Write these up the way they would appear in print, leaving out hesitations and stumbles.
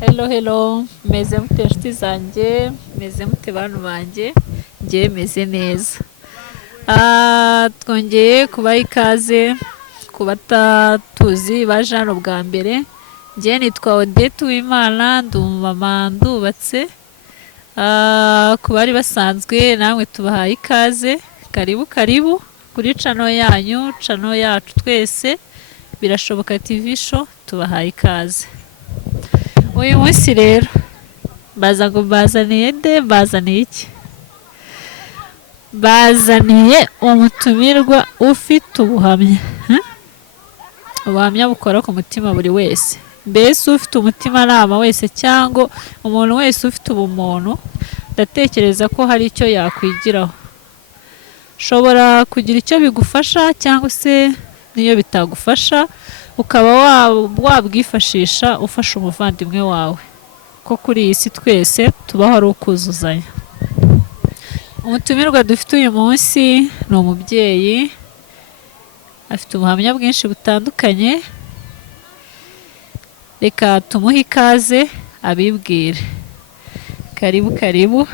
Hello, hello, meze mute nshuti zanjye, meze mute bantu banjye, njye meze neza. Twongeye kubaha ikaze ku batatuzi baje hano bwa mbere. Njye nitwa Odette Uwimana, ndi umumama ndubatse. Ku bari basanzwe namwe tubahaye ikaze, karibu karibu kuri channel yanyu, channel yacu twese birashoboka TV show, tubahaye ikaze. Uyu munsi rero baza ngo bazaniye nde, bazaniye iki? Bazaniye umutumirwa ufite ubuhamya, ubuhamya bukora ku mutima buri wese, mbese ufite umutimanama wese cyangwa umuntu wese ufite ubumuntu, ndatekereza ko hari icyo yakwigiraho. Ushobora kugira icyo bigufasha cyangwa se niyo bitagufasha ukaba wabwifashisha ufasha umuvandimwe wawe, ko kuri iyi si twese tubaho ari ukuzuzanya. Umutumirwa dufite uyu munsi ni umubyeyi, afite ubuhamya bwinshi butandukanye. Reka tumuhe ikaze abibwire. Karibu karibu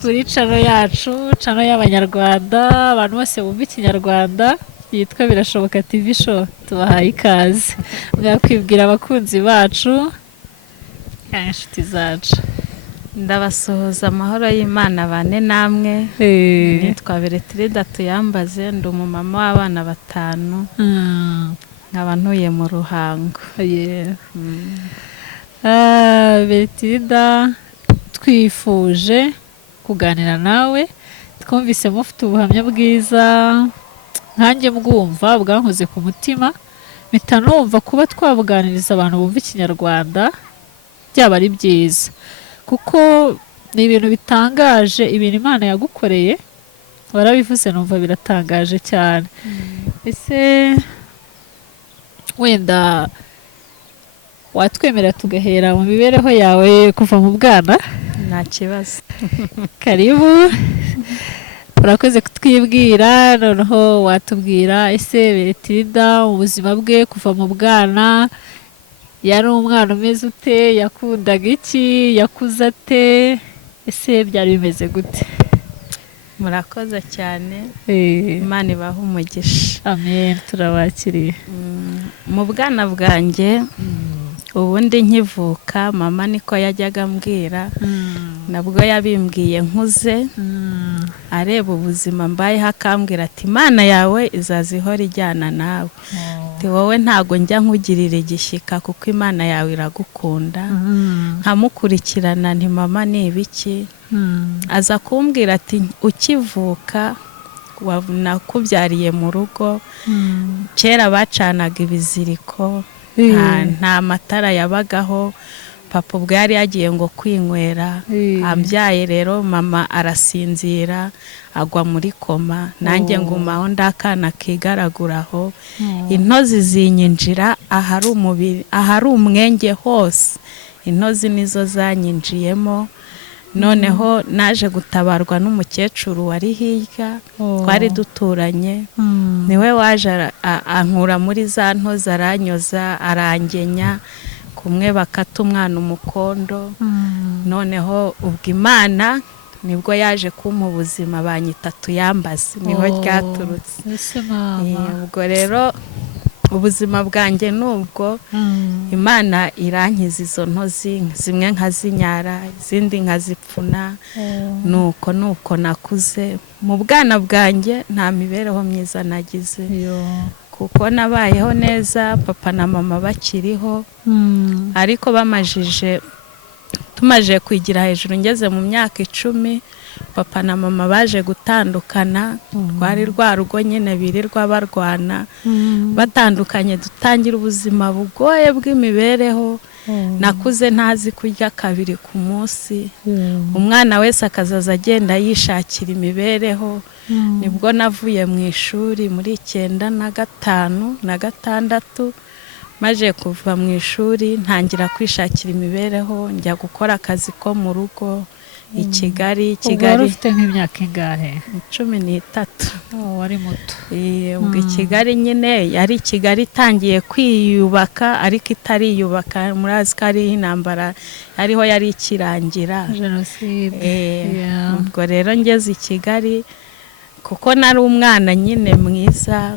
kuri channel yacu, channel y'Abanyarwanda, abantu bose bumva Ikinyarwanda, yitwa Birashoboka TV show, tubahaye ikaze. Mwakwibwira abakunzi bacu, inshuti zacu. Ndabasuhuza amahoro y'Imana bane namwe. Nitwa Beretirida Tuyambaze, ndi umumama w'abana 5, nkaba ntuye mu Ruhango. Beretirida, twifuje kuganira nawe, twumvise mufite ubuhamya bwiza, nkanjye mbwumva bwankoze ku mutima, mpita numva kuba twabuganiriza abantu bumva Ikinyarwanda byaba ari byiza, kuko ni ibintu bitangaje, ibintu Imana yagukoreye, warabivuze numva biratangaje cyane. Ese wenda watwemerera tugahera mu mibereho yawe kuva mu bwana? Nta kibazo. Karibu, urakoze kutwibwira. Noneho watubwira ese Beretirida ubuzima bwe kuva mu bwana, yari umwana umeze ute, yakundaga iki, yakuze ate, ese byari bimeze gute? Murakoze cyane, Imana ibahe umugisha. Amen, turabakiriye. Mu bwana bwanjye ubundi nkivuka, mama niko yajyaga ambwira, nabwo yabimbwiye nkuze, areba ubuzima mbayeho akambwira ati Imana yawe izaza ihora ijyana nawe, ati wowe ntago njya nkugirira igishyika kuko Imana yawe iragukunda. Nkamukurikirana nti mama ni ibiki, aza kumbwira ati ukivuka nakubyariye mu rugo, kera bacanaga ibiziriko, nta matara yabagaho, papa ubwo yari yagiye ngo kwinywera, ambyaye rero mama arasinzira agwa muri koma, nanjye ngumaho ndakana kigaraguraho, intozi zinyinjira ahari umwenge hose, intozi nizo zanyinjiyemo. Noneho naje gutabarwa n'umukecuru wari hirya, twari duturanye, niwe waje ankura muri za ntozi, aranyoza, arangenya, kumwe bakata umwana umukondo. Noneho ubwo Imana nibwo yaje kumpa ubuzima, banyita Tuyambaze, niho ryaturutse. Ubwo rero ubuzima bwanjye nubwo Imana irankiza izo ntozi, zimwe nkazinyara, izindi nkazipfuna, nuko nakuze. Mu bwana bwanjye nta mibereho myiza nagize, kuko nabayeho neza, papa na mama bakiriho, ariko tumaje kwigira hejuru ngeze mu myaka 10, papa na mama baje gutandukana. Twari rwa rugo nyine birirwa barwana, batandukanye dutangira ubuzima bugoye bw'imibereho. Nakuze ntazi kurya 2 ku munsi, umwana wese akazaza agenda yishakira imibereho. Nibwo navuye mu ishuri muri 95 na 6, maje kuva mu ishuri ntangira kwishakira imibereho, njya gukora akazi ko mu rugo, i Kigali. ubwo wari ufite nk'imyaka ingahe? 13. wari muto. ubwo i Kigali nyine yari Kigali itangiye kwiyubaka ariko itariyubaka, murazi ko ari intambara ariho yari ikirangira, jenoside. ubwo rero ngeze i Kigali kuko nari umwana nyine mwiza,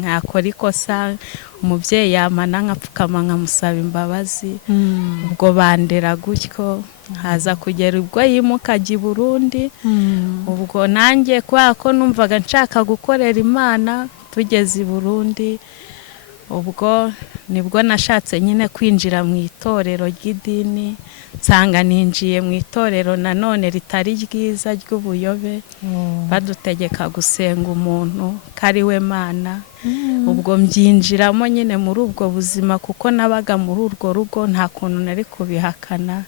nkakora ikosa umubyeyi yamana nkapfukama nkamusaba imbabazi, ubwo bandera gutyo haza kugera ubwo yimuka ajya i Burundi. ubwo nanjye kubera ko numvaga nshaka gukorera Imana, tugeze i Burundi ubwo nibwo nashatse nyine kwinjira mu itorero ry'idini, nsanga ninjiye mu itorero nanone ritari ryiza ry'ubuyobe, badutegeka gusenga umuntu ko ari we Mana. ubwo mbyinjiramo nyine muri ubwo buzima kuko nabaga muri urwo rugo, nta kuntu nari kubihakana.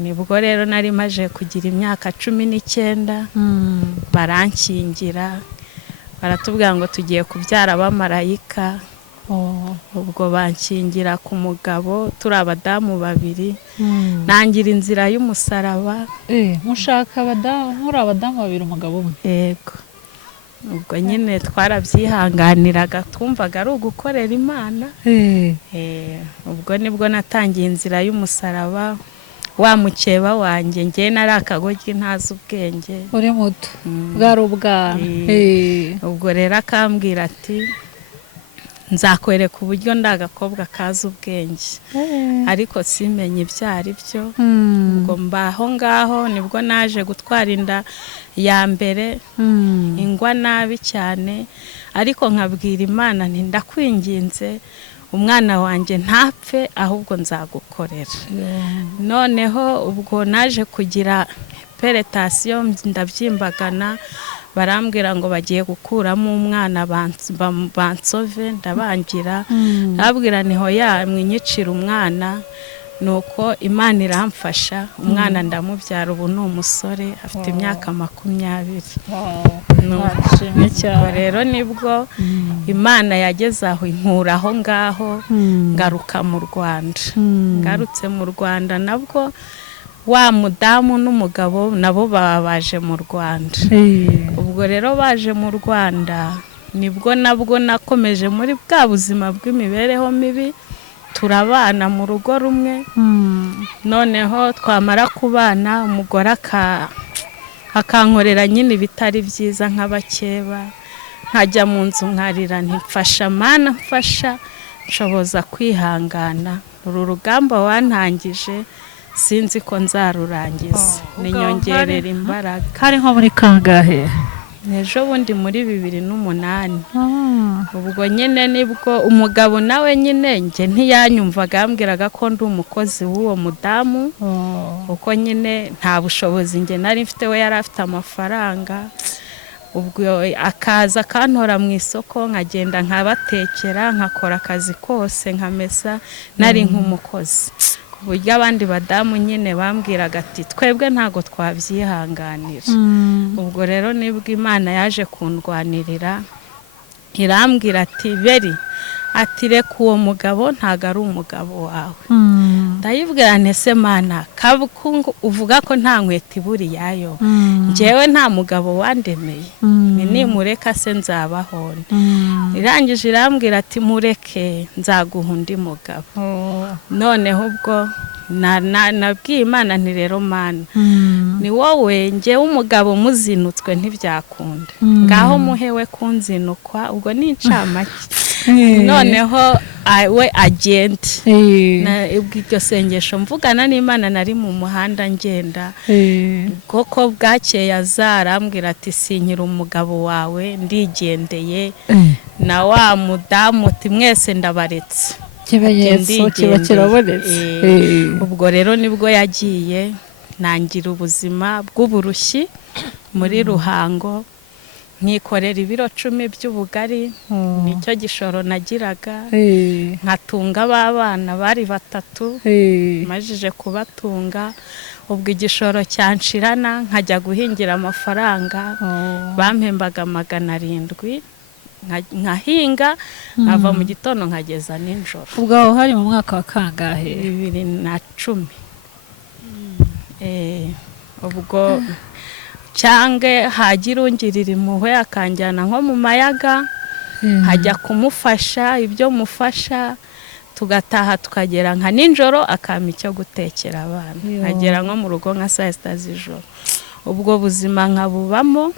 nibwo rero nari maje kugira imyaka 19, barankingira baratubwira ngo tugiye kubyara abamarayika. ubwo bankingira ku mugabo, turi abadamu 2, nangira inzira y'umusaraba. mushaka abadamu, muri abadamu 2 umugabo umwe? Yego. ubwo nyine twarabyihanganiraga, twumvaga ari ugukorera Imana. ubwo nibwo natangiye inzira y'umusaraba. wa mukeba wanjye njye nari akagoryi ntazi ubwenge, uri muto, bwari ubwana. ubwo rero akambwira ati nzakwereka uburyo ndagakobwa kazi ubwenge, ariko simenye ibyo ari byo. ubwo mbaho ngaho nibwo naje gutwara inda ya mbere, ingwa nabi cyane, ariko nkabwira Imana nti ndakwinginze umwana wanjye ntapfe, ahubwo nzagukorera. noneho ubwo naje kugira peretasiyo, ndabyimbagana, barambwira ngo bagiye gukuramo umwana bansove, ndabangira ndabwira niho ya mwinyicira umwana, nuko Imana iramfasha, umwana ndamubyara, ubu ni umusore afite imyaka 20. rero nibwo Imana yageze aho inkuraho ngaho, ngaruka mu Rwanda. ngarutse mu Rwanda nabwo wa mudamu n'umugabo nabo baje mu Rwanda. ubwo rero baje mu Rwanda nibwo nabwo nakomeje muri bwa buzima bw'imibereho mibi, turabana mu rugo rumwe. noneho twamara kubana, umugore akankorera nyine ibitari byiza nk'abakeba, nkajya mu nzu nkarira nti mfasha Mana, mfasha, nshoboza kwihangana. uru rugamba wantangije sinzi ko nzarurangiza, ninyongerera imbaraga. kari nko muri kangahe? ejo bundi muri 2008. ubwo nyine nibwo umugabo nawe nyine njye ntiyanyumvaga, yambwiraga ko ndi umukozi w'uwo mudamu, uko nyine nta bushobozi njye nari mfite, we yari afite amafaranga. ubwo akaza akantora mu isoko, nkagenda nkabatekera, nkakora akazi kose, nkamesa, nari nk'umukozi. ku buryo abandi badamu nyine bambwiraga ati twebwe ntago twabyihanganira. ubwo rero nibwo Imana yaje kundwanirira, irambwira ati Beri, ati reka uwo mugabo ntago ari umugabo wawe. ndayibwira ntese Mana, kabukungu uvuga ko nta nkweto iburi yayo, njyewe nta mugabo wandemeye, nimureka se nzabahona. irangije irambwira ati mureke, nzaguha undi mugabo. noneho ubwo nabwiye Imana nti rero Mana, ni wowe, njyewe umugabo muzinutswe ntibyakunda, ngaho muhewe kunzinukwa. ubwo ni incamake. noneho we agende. iryo sengesho mvugana n'Imana, nari mu muhanda ngenda, koko bwakeye azarambwira ati sinyira umugabo wawe, ndigendeye. na wa mudamu uti mwese ndabaretse, ikimenyetso kiba kirabonetse. ubwo rero nibwo yagiye, nangira ubuzima bw'uburushyi muri Ruhango, nkikorera ibiro 10 by'ubugari, nicyo gishoro nagiraga. nkatunga abana bari 3, majije kubatunga. ubwo igishoro cyanshirana, nkajya guhingira amafaranga, bampembaga 700, nkahinga, nkava mu gitondo nkageza nijoro. ubwo aho hari mu mwaka wa kangahe? 2010. ubwo cyangwa hagira ungirira impuhwe akanjyana nko mu mayaga hajya kumufasha ibyo mufasha tugataha tukagera nka nijoro akampa icyo gutekera abana nkagera nko mu rugo nka saa sita z'ijoro ubwo buzima nkabubamo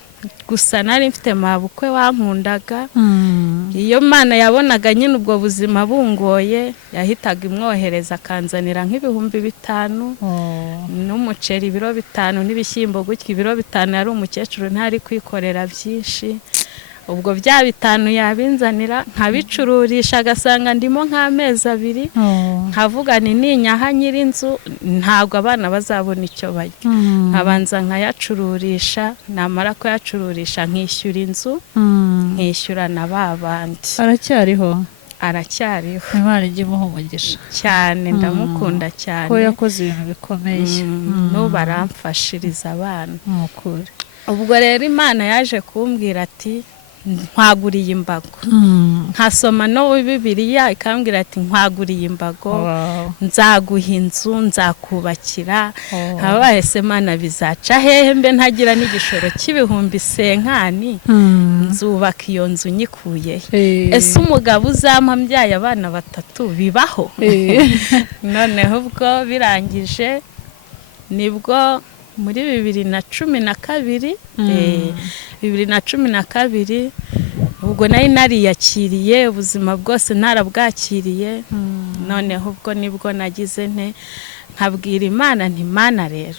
gusa nari mfite mabukwe wankundaga iyo Mana yabonaga nyine ubwo buzima bungoye yahitaga imwohereza akanzanira nk'ibihumbi 5 n'umuceri ibiro 5 n'ibishyimbo gutya ibiro 5 yari umukecuru ntari kwikorera byinshi ubwo bya 5 yabinzanira nkabicururisha agasanga ndimo nk'amezi 2 nkavuga ni ninyaha nyirinzu ntago abana bazabona icyo barya nkabanza nkayacururisha namara ko yacururisha nkishyura inzu nkishyura na babandi aracyariho Imana ijye imuha umugisha cyane ndamukunda cyane ko yakoze ibintu bikomeye n'ubu aramfashiriza abana ubwo rero Imana yaje kumbwira ati nkwaguriye imbago nkasoma no Bibiliya ikambwira ati nkwaguriye imbago nzaguha inzu nzakubakira habaye se Mana bizaca hehe mbe ntagira n'igishoro cy'ibihumbi 50 nzubaka iyo nzu nyikuye ese umugabo uzampa mbyaye abana 3 bibaho noneho ubwo birangije nibwo muri 2012 2012 ubwo nari nariyakiriye ubuzima bwose narabwakiriye noneho ubwo nibwo nagize nte nkabwira Imana nti Mana rero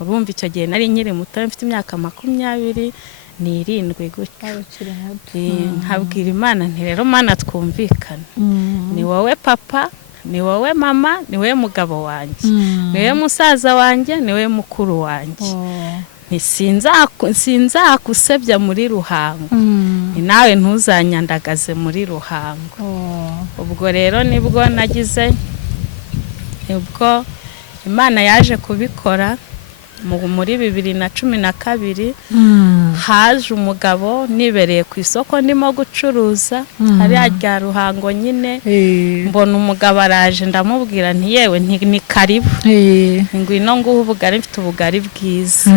urumva icyo gihe nari nkiri muto mfite imyaka 27 gutya nkabwira Imana nti rero Mana twumvikana ni wowe papa ni wowe mama ni wowe mugabo wanjye ni wowe musaza wanjye ni wowe mukuru wanjye sinzakusebya muri ruhango ni nawe ntuzanyandagaze muri ruhango ubwo rero nibwo nagize nibwo Imana yaje kubikora muri 2012 haje umugabo nibereye ku isoko ndimo gucuruza hari rya ruhango nyine mbona umugabo araje ndamubwira nti yewe ni karibu ngwino nguhu ubugari mfite ubugari bwiza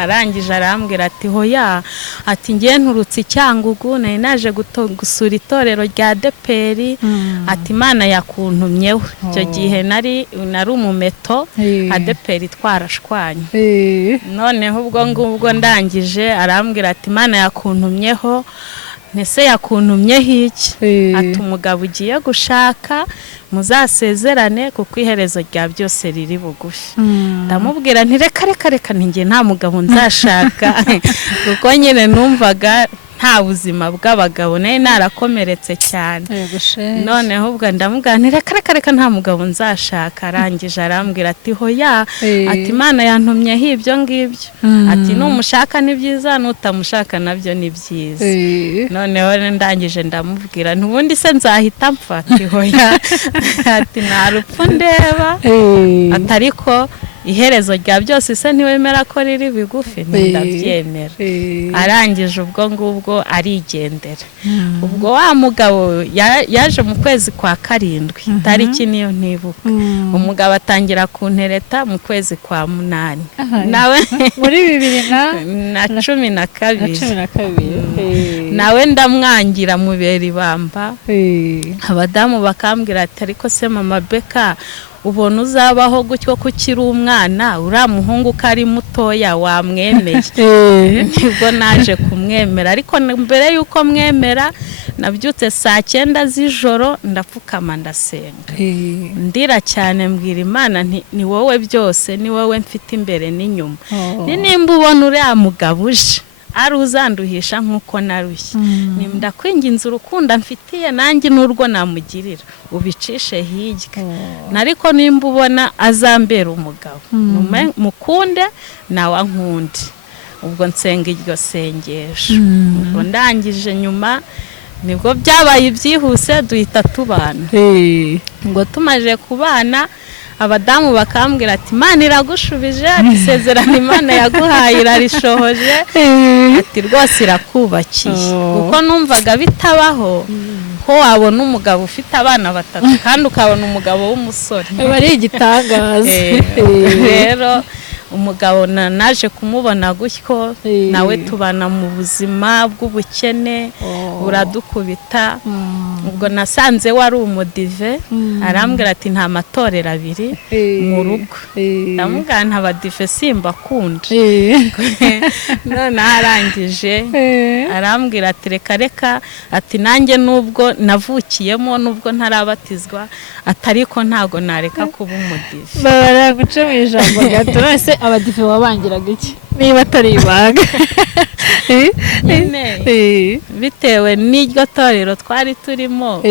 arangije arambwira ati hoya ati ngiye nturutse Cyangugu nari naje gusura itorero rya Deperi ati Imana yakuntumyeho icyo gihe nari umumeto Adeperi twarashwanye noneho ubwo ndangije arambwira ati Imana yakuntumyeho nese yakuntumyeho iki ati umugabo ugiye gushaka muzasezerane kuko iherezo rya byose riri bugufi ndamubwira nti reka ninjye nta mugabo nzashaka kuko nyine numvaga nta buzima bw'abagabo naye narakomeretse cyane noneho ubwo ndamubwira nti reka nta mugabo nzashaka arangije arambwira ati hoya ati Imana yantumyeho ibyo ngibyo ati numushaka ni byiza nutamushaka nabyo ni byiza noneho ndangije ndamubwira ntubundi se nzahita mpfa ati hoya ati nta rupfu ndeba atariko iherezo rya byose se ntiwemera ko riri bigufi ndabyemera arangije ubwo ngubwo arigendera ubwo wa mugabo yaje mu kwezi kwa 7 tariki niyo ntibuka umugabo atangira kuntereta mu kwezi kwa 8 nawe muri 2012 nawe ndamwangira mubera ibamba abadamu bakambwira ati ariko se mama Beka ubona uzabaho gutyo kukiri umwana uramuhungu kari mutoya wamwemeye nibwo naje kumwemera ariko mbere yuko mwemera nabyutse saa 9 z'ijoro ndapfukama ndasenga ndira cyane mbwira Imana ni wowe byose ni wowe mfite imbere n'inyuma nimba ubona uriya mugabo uje ari uzanduhisha nkuko narushye ndakwinginze urukundo mfitiye nanjye n'urwo namugirira ubicishe hirya nariko nimba ubona azambera umugabo mukunde nawe nkunde ubwo nsenga iryo sengesho ubwo ndangije nyuma nibwo byabaye ibyihuse duhita tubana ngo tumaje kubana abadamu bakambwira ati Imana iragushubije ati isezerano Imana yaguhaye irarishohoje ati rwose irakubakiye kuko numvaga bitabaho ko wabona umugabo ufite abana 3 kandi ukabona umugabo w'umusore bari igitangaza rero umugabo naje kumubona gutyo nawe tubana mu buzima bw'ubukene buradukubita ubwo nasanze wari umudive arambwira ati nta matorero abiri mu rugo ndamubwira nta badive simba kunda none arangije arambwira ati reka ati nanjye nubwo navukiyemo nubwo ntarabatizwa atariko ntago nareka kuba umudive baraguca mu ijambo gato nose abadive wabangiraga iki niba atari ibanga bitewe n'iryo torero twari turimo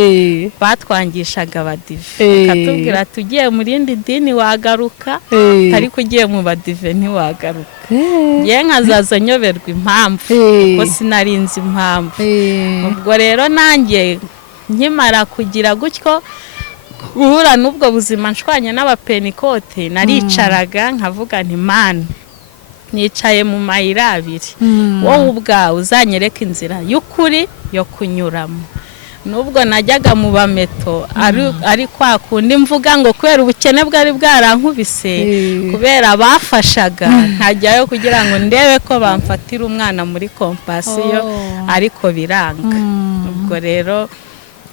batwangishaga abadive bakatubwira tugiye mu rindi dini wagaruka ariko ugiye mu badive ntiwagaruka ye nkazaza nyoberwa impamvu kuko sinarinzi impamvu ubwo rero nanjye nkimara kugira gutyo guhura n'ubwo buzima nshwanye n'abapenikote naricaraga nkavuga nti Mana nicaye mu mayira abiri wowe ubwawe uzanyereka inzira y'ukuri yo kunyuramo nubwo najyaga mu bameto ari kwa kundi mvuga ngo kubera ubukene bwari bwarankubise kubera bafashaga ntajyayo kugira ngo ndebe ko bamfatira umwana muri kompasiyo ariko biranga ubwo rero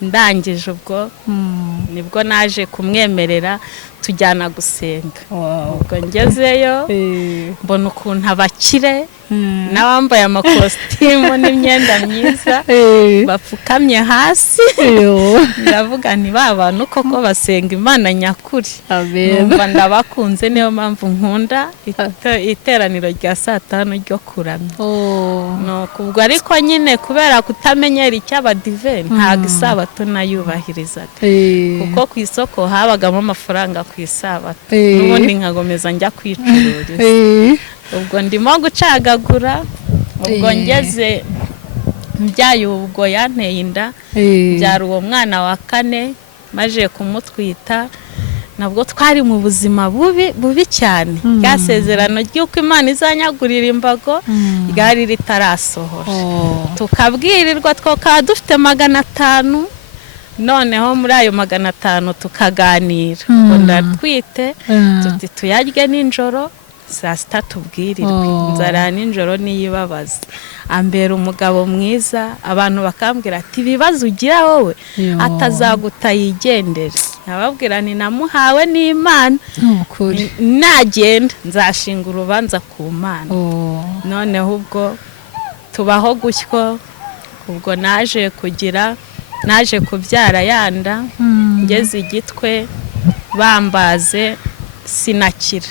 ndangije ubwo nibwo naje kumwemerera tujyana gusenga ubwo ngezeyo mbona ukuntu abakire n'abambaye amakositimu n'imyenda myiza bapfukamye hasi ndavuga nti ba bantu koko basenga Imana nyakuri numva ndabakunze niyo mpamvu nkunda iteraniro rya 5 ryo kuramya ubwo ariko nyine kubera kutamenyera icy'abadive ntago isabato nayubahirizaga kuko ku isoko habagamo amafaranga ku isabato n'ubundi nkagomeza njya kwicururiza ubwo ndimo gucagagura ubwo ngeze mbyaye ubwo yanteye inda byari uwo mwana wa 4 maje kumutwita nabwo twari mu buzima bubi cyane ryasezerano ry'uko Imana izanyagurira imbago ryari ritarasohora tukabwirirwa twokaba dufite 500 noneho muri ayo 500 tukaganira ngo ndatwite tuti tuyarye ninjoro saa 6 tubwirirwe inzara ninjoro niyibabaza ambera umugabo mwiza abantu bakambwira ati ibibazo ugira wowe atazaguta yigendera nababwira ni namuhawe n'Imana nagenda nzashinga urubanza ku Mana noneho ubwo tubaho gutyo ubwo naje kubyara yanda ngeze igitwe bambaze sinakira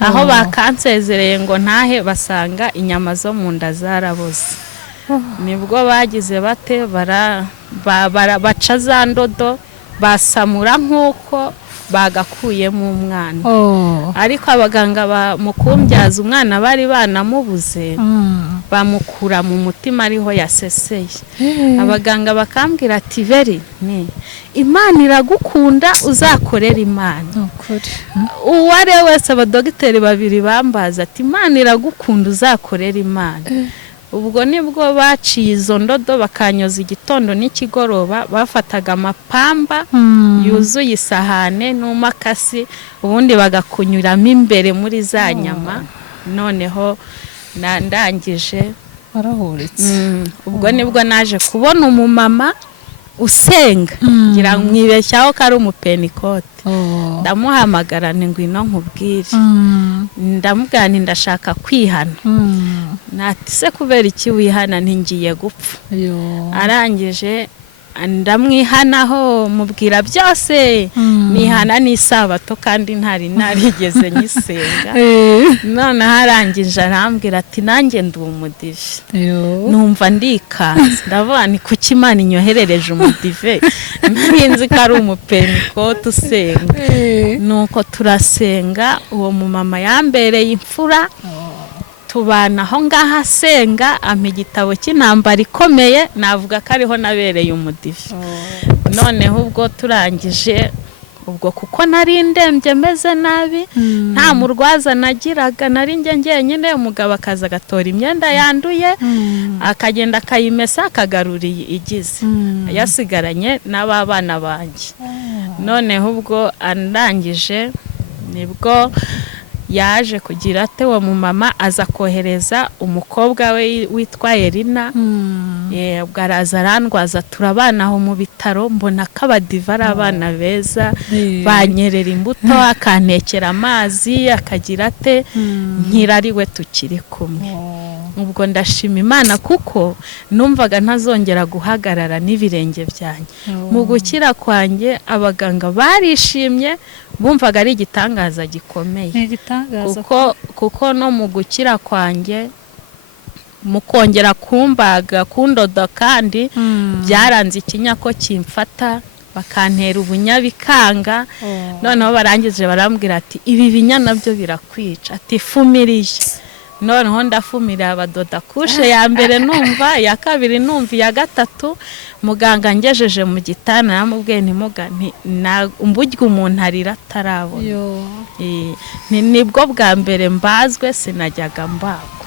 aho bakansezereye ngo ntahe basanga inyama zo mu nda zaraboze nibwo bagize bate baca za ndodo basamura nk'uko bagakuyemo umwana ariko abaganga mu kumbyaza umwana bari banamubuze bamukura mu mutima ariho yaseseye abaganga bakambwira ati veri ni Imana iragukunda uzakorera Imana uware wese abadogiteri babiri bambaza ati Imana iragukunda uzakorera Imana ubwo nibwo baciye izo ndodo bakanyoza igitondo n'ikigoroba bafataga amapamba yuzuye isahane n'umakasi ubundi bagakunyuramo imbere muri za nyama noneho ndangije warahuritse ubwo nibwo naje kubona umumama usenga ngira mwibeshyaho ko ari umupenikote ndamuhamagara ni ngwino nkubwire ndamubwira nti ndashaka kwihana nati se kubera iki wihana ntingiye gupfa arangije ndamwihanaho mubwira byose nihana n'isabato kandi ntari narigeze nyisenga none harangije arambwira ati nanjye ndi umudive numva ndikanze ndavuga ni kuki Imana inyoherereje umudive ntarinzi ko ari umupenikote usenga nuko turasenga uwo mumama yambereye imfura tubana aho ngaho asenga ampa igitabo cy'intambara ikomeye navuga ko ariho nabereye umudive noneho ubwo turangije ubwo kuko nari ndembye meze nabi nta murwaza nagiraga nari njyenyine umugabo akaza agatora imyenda yanduye akagenda akayimesa akagarura igize yasigaranye n'abana banjye noneho ubwo andangije nibwo yaje kugira ate uwo mumama aza kohereza umukobwa we witwa Elina. Ubwo araza arandwaza turabana aho mu bitaro, mbona ko abadiva ari abana beza, banyerera imbuto akantekera amazi akagira ate, nkira ari we tukiri kumwe. Ubwo ndashima Imana kuko numvaga ntazongera guhagarara n'ibirenge byanjye. Mu gukira kwanjye abaganga barishimye, bumvaga ari igitangaza gikomeye. Kuko no mu gukira kwanjye mu kongera kumbaga kundoda kandi byaranze ikinya ko kimfata, bakantera ubunyabikanga. Noneho barangije barambwira ati ibi binya nabyo birakwica, ati fumiriye. Noneho ndafumira abadoda kushe ya mbere numva, ya kabiri numva, ya gatatu muganga ngejeje mu gitanda namubwiye umburyo umuntu arira atarabona. Nibwo bwa mbere mbazwe, sinajyaga mbagwa.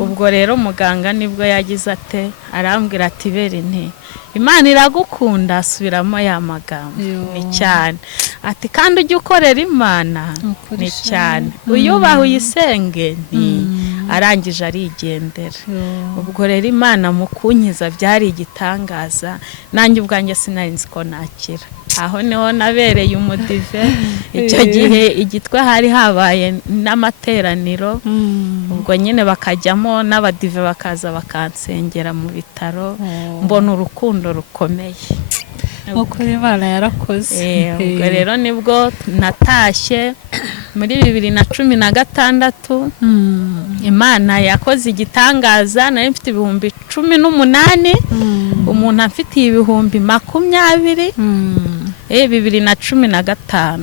Ubwo rero muganga nibwo yagize ate, arambwira ati beri nti Imana iragukunda, asubiramo ya magambo ni cyane ati kandi ujye ukorera Imana ni cyane, uyubaha uyisenge arangije arigendera. Ubwo rero Imana mu kunkiza byari igitangaza, nanjye ubwanjye sinari nzi ko nakira. Aho niho nabereye umudive. Icyo gihe igitwe hari habaye n'amateraniro, ubwo nyine bakajyamo n'abadive bakaza bakansengera mu bitaro, mbona urukundo rukomeye. Ukuri Imana yarakoze. Ubwo rero nibwo natashye muri 2016. Imana yakoze igitangaza, nari mfite 18,000, umuntu afitiye 20,20. 2015.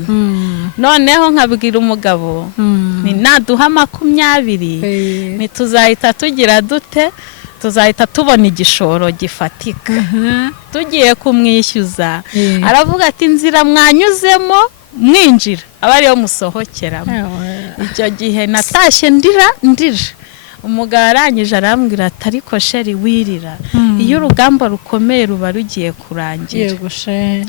Noneho nkabwira umugabo ni naduha 20 ntituzahita tugira dute, tuzahita tubona igishoro gifatika. Tugiye kumwishyuza aravuga ati inzira mwanyuzemo mwinjira aba ariyo musohokeramo. Icyo gihe natashye ndira. Umugabo arangije arambwira ati ariko sheri wirira, iyo urugamba rukomeye ruba rugiye kurangira.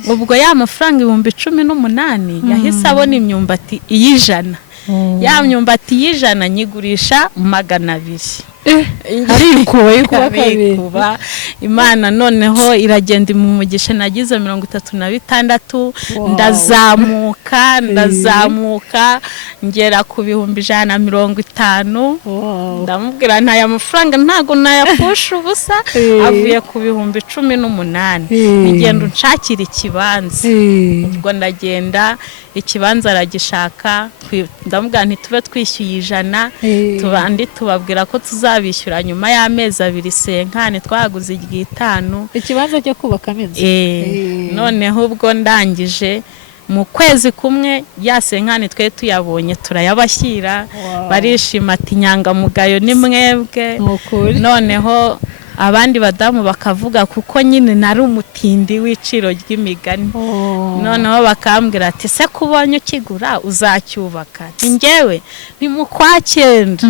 Ubwo ya mafaranga 18,000 yahise abona imyumbati y'ijana. Ya myumbati y'ijana nyigurisha 200. Arikuba Imana noneho iragenda imumugisha, nagize 36. Ndazamuka ngera ku 150. Ndamubwira ntaya mafaranga ntago nayapfusha ubusa, avuye ku 18,000. Ngenda unshakira ikibanza. Ubwo ndagenda ikibanza aragishaka, ndamubwira nti tube twishyuye 100, tubandi tubabwira ko tuzabishyura nyuma y'amezi 2 senkane, twaguze 5. Ikibanza cyo kubaka inzu. Noneho ubwo ndangije mu kwezi kumwe ya senkane twe tuyabonye turayabashyira. Barishima ati nyangamugayo ni mwebwe. Noneho abandi badamu bakavuga kuko nyine nari umutindi w'iciro ry'imigani. Noneho bakambwira ati se kubonye ukigura uzacyubaka. Njyewe ni mu kwa 9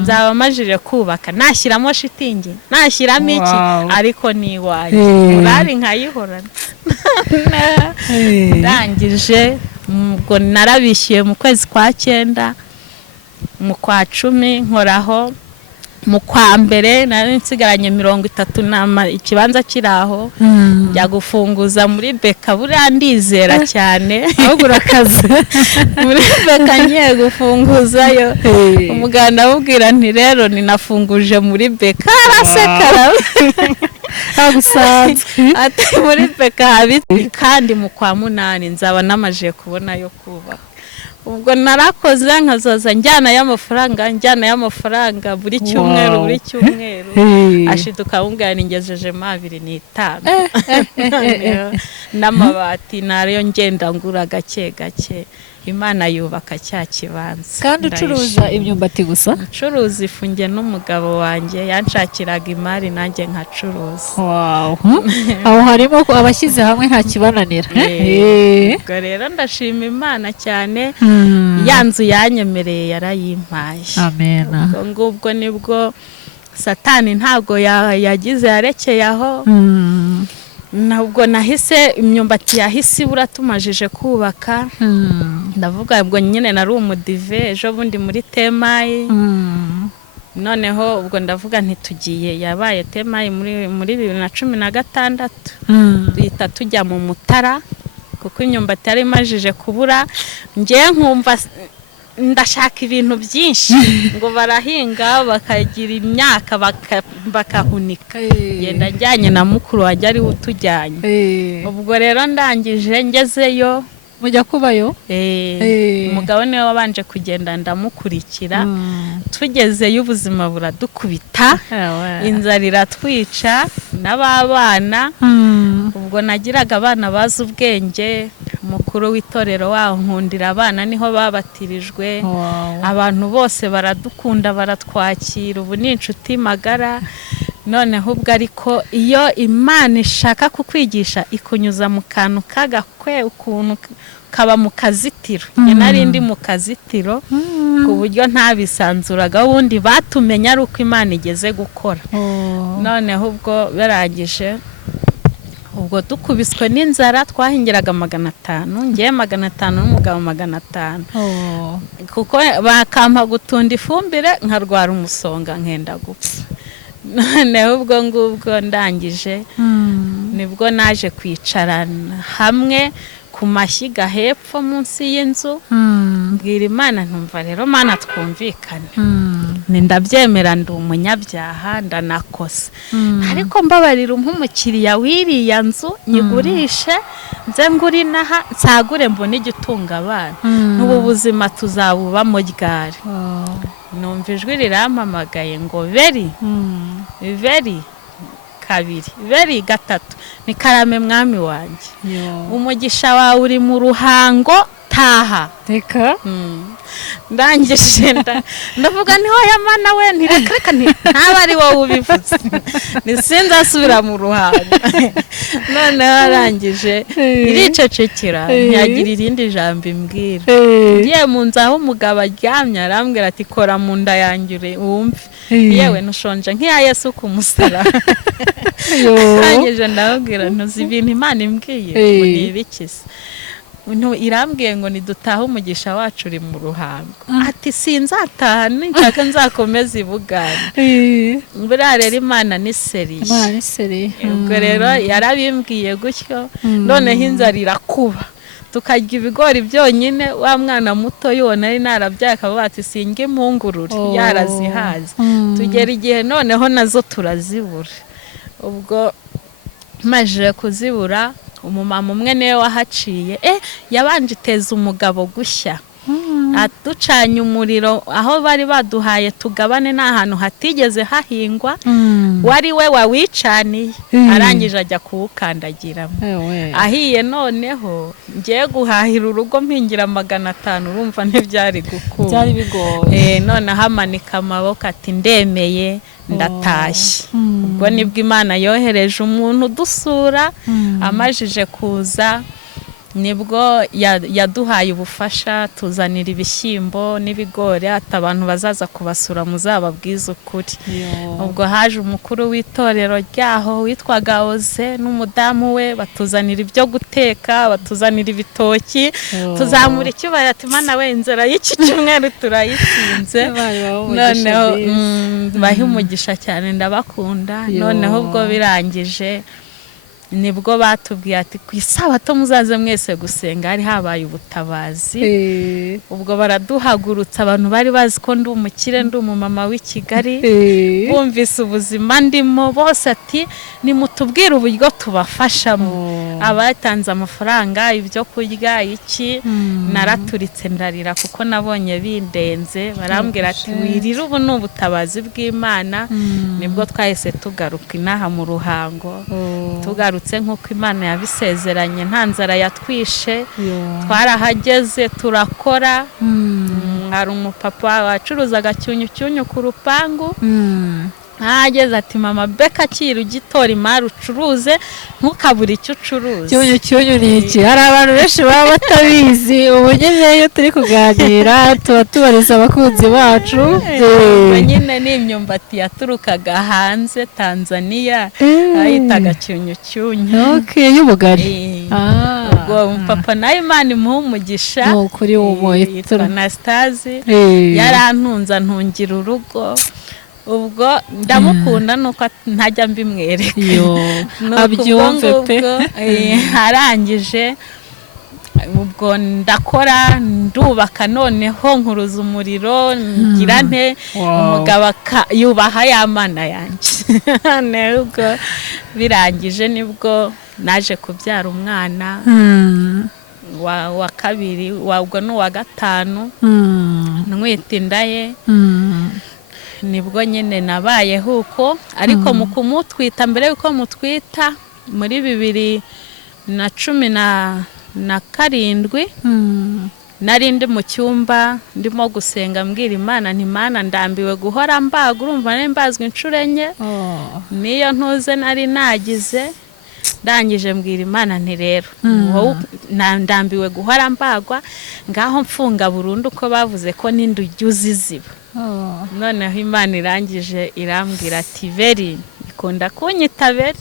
nzaba majije kubaka, nashyiramo shitingi, nashyiramo iki, ariko ni iwanjye urari nkayihorana. Ndangije ubwo narabishyuye mu kwezi kwa 9. Mu kwa 10 nkoraho. Mu kwa mbere nari nsigaranye 30 ikibanza kiraho, njya gufunguza muri Beka. Buriya ndizera cyane ahubwo urakaze. Muri Beka ngiye gufunguzayo, umuganda abubwira nti rero ninafunguje muri Beka. Arasekara agusanzwe ati muri Beka habiti, kandi mu kwa 8 nzaba namaje kubona yo kubaho. Ubwo narakoze nkazoza njyana y'amafaranga buri cyumweru. Ashiduka bungana ningejeje 25. N'amabati nariyo ngenda ngura gake. Imana yubaka cya kibanza. Kandi ucuruza imyumbati gusa? Ucuruza ifunge n'umugabo wanjye yanshakiraga imari nanjye nkacuruza. Aho harimo abashyize hamwe nta kibananira. Ubwo rero ndashima Imana cyane, ya nzu yanyemereye yarayimpaye. Amen. Ubwo nibwo Satani ntago yagize yarekeye aho. nabwo nahise imyumbati yahise ibura tumajije kubaka. Ndavuga ubwo nyine nari umudive ejo bundi muri temayi. Noneho ubwo ndavuga ntitugiye, yabaye temayi muri 2016 duhita tujya mu Mutara kuko imyumbati yari imajije kubura. Ngiye nkumva ndashaka ibintu byinshi ngo barahinga bakagira imyaka bakahunika. Yenda njyanye na mukuru wajya ari utujyanye. Ubwo rero ndangije ngezeyo mujya kubayo. Umugabo niwe wabanje kugenda ndamukurikira. Tugezeyo ubuzima buradukubita, inzara iratwica n'ababana. Ubwo nagiraga abana bazi ubwenge, mukuru w'itorero waho nkundira abana niho babatirijwe. Abantu bose baradukunda baratwakira, ubu ni inshuti magara. Noneho ubwo ariko iyo Imana ishaka kukwigisha ikunyuza mu kantu kagakwe ukuntu kaba mu kazitiro. Nari ndi mu kazitiro ku buryo ntabisanzuraga, ubundi batumenya ari uko Imana igeze gukora. Noneho ubwo barangije, ubwo dukubiswe n'inzara twahingiraga 500, ngiye 500 n'umugabo 500. Kuko bakampa gutunda ifumbire nkarwara umusonga nkenda gupfa. Noneho ubwo ngubwo ndangije nibwo naje kwicarana hamwe ku mashyiga hepfo munsi y'inzu. Mbwira Imana ntumva rero Mana twumvikane, ndabyemera ndi umunyabyaha ndanakosa, ariko mbabarira nk'umukiriya wiriya nzu nyigurishe nze nguri naha nsagure mbone igitunga abana, n'ubu buzima tuzabubamo ryari. Numva ijwi rirampamagaye ngo veri kabiri, veri gatatu, ni Karame mwami wanjye, umugisha wawe uri mu ruhango, taha. Reka ndangije ndavuga niho ya Mana we ntireka ntaba ari wowe ubivuze, nisinzasubira mu ruhango. Noneho arangije iricecekera ntiyagira irindi jambo imbwira. Ngiye mu nzu aho umugabo aryamye arambwira ati kora mu nda yanjye wumve, yewe nushonje nk'iya Yesu ku musaraba. Arangije ndababwira ntuzi ibintu Imana imbwiye ngo ni ibikisi. Irambwiye ngo nidutaha umugisha wacu uri mu ruhango. Ati sinzataha ninshaka nzakomeza ibugana. Buriya rero Imana ni seriye. Ubwo rero yarabimbwiye gutyo. Noneho inzara irakuba, tukarya ibigori byonyine. Wa mwana muto yona ari narabyaye akavuga ati singe impungurure yarazihaze. Tugera igihe noneho nazo turazibura. Ubwo maje kuzibura, umumama umwe niwe wahaciye yabanje iteza umugabo gushya. Aducanye umuriro aho bari baduhaye tugabane n'ahantu hatigeze hahingwa, wari we wawicaniye. Arangije ajya kuwukandagiramo, ahiye. Noneho ngiye guhahira urugo mpingira 500, urumva ntibyari gukura, byari bigoye. noneho amanika amaboko ati ndemeye ndatashye. Ubwo nibwo Imana yohereje umuntu udusura. Amajije kuza nibwo yaduhaye ubufasha, tuzanira ibishyimbo n'ibigori, ati abantu bazaza kubasura muzababwiza ukuri. Ubwo haje umukuru w'itorero ryaho witwaga Oze n'umudamu we, batuzanira ibyo guteka, batuzanira ibitoki, tuzamura icyubahiro ati Mana we inzara y'iki cyumweru turayitsinze. Noneho bahe umugisha cyane, ndabakunda. Noneho ubwo birangije nibwo batubwiye ati ku isabato muzaze mwese gusenga, hari habaye ubutabazi. Ubwo baraduhagurutsa, abantu bari bazi ko ndi umukire, ndi umumama w'i Kigali, bumvise ubuzima ndimo bose ati nimutubwire uburyo tubafashamo. Abatanze amafaranga, ibyo kurya, iki. Naraturitse ndarira kuko nabonye bindenze. Barambwira ati wirira, ubu ni ubutabazi bw'Imana. Nibwo twahise tugaruka inaha mu ruhango, tugarutse nk'uko Imana yabisezeranye, nta nzara yatwishe. Twarahageze turakora. Hari umupapa wacuruzaga cyunyu ku rupangu, ageze ati mama beka kira ugitora imari ucuruze ntukabure icyo ucuruza. Cyunyu ni iki? Hari abantu benshi baba batabizi, ubu nyine iyo turi kuganira tuba tubariza abakunzi bacu. Nyine ni imyumbati yaturukaga hanze Tanzania bayitaga cyunyu. Okay, y'ubugari. Ubwo papa na Imana imuha umugisha kuri uwo yitwa Anastase yarantunza ntungira urugo. Ubwo ndamukunda nuko ntajya mbimwereka abyumve pe. Harangije ubwo ndakora ndubaka noneho nkuruza umuriro ngira nte umugabo yubaha ya Mana yanjye. Ubwo birangije nibwo naje kubyara umwana wa kabiri wabwo n'uwa gatanu nwita inda ye. Nibwo nyine nabayeho uko, ariko mu kumutwita mbere yuko mutwita muri 2017 nari ndi mu cyumba ndimo gusenga mbwira Imana nti Mana ndambiwe guhora mbaga, urumva nari mbazwe inshuro enye niyo ntuze nari nagize. Ndangije mbwira Imana nti rero wowe ndambiwe guhora mbagwa, ngaho mfunga burundu ko bavuze ko n'indujya uziziba. Noneho Imana irangije irambwira ati Veri, ikunda kunyita Veri,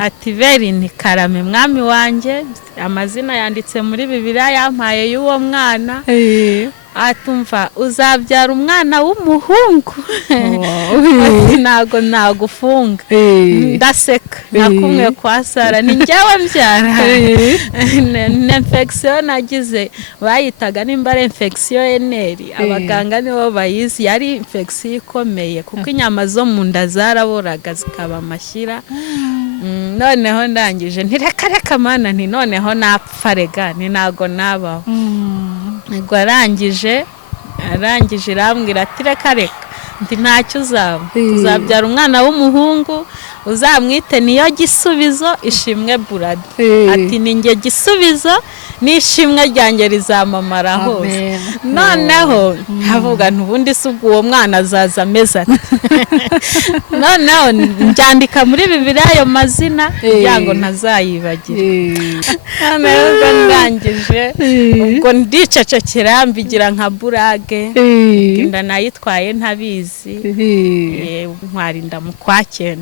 ati Veri ni Karame mwami wanjye, amazina yanditse muri Bibiliya yampaye y'uwo mwana. Atumva uzabyara umwana w'umuhungu. Ntago nagufunga. Ndaseka nakumwe kwa Sara ni njyewe mbyara. Infection nagize bayitaga nimbare infection eneri, abaganga nibo bayizi, yari infection ikomeye kuko inyama zo mu nda zaraboraga zikaba amashyira. Noneho ndangije ntireka Mana nti noneho napfa rega ni nago nabaho. Ngo arangije irambwira ati reka nti ntacyo uzabyara umwana w'umuhungu uzamwite niyo gisubizo ishimwe Burada. Ati ni nge gisubizo n'ishimwe ryanjye rizamamara hose. Noneho nkavuga ntubundi se ubwo uwo mwana azaza ameze ati. Noneho njyandika muri Bibiliya ayo mazina kugira ngo ntazayibagira. Noneho ndangije ubwo ndicecekera mbigira nka burage, nda nayitwaye ntabizi ntwarinda mu kwa 9.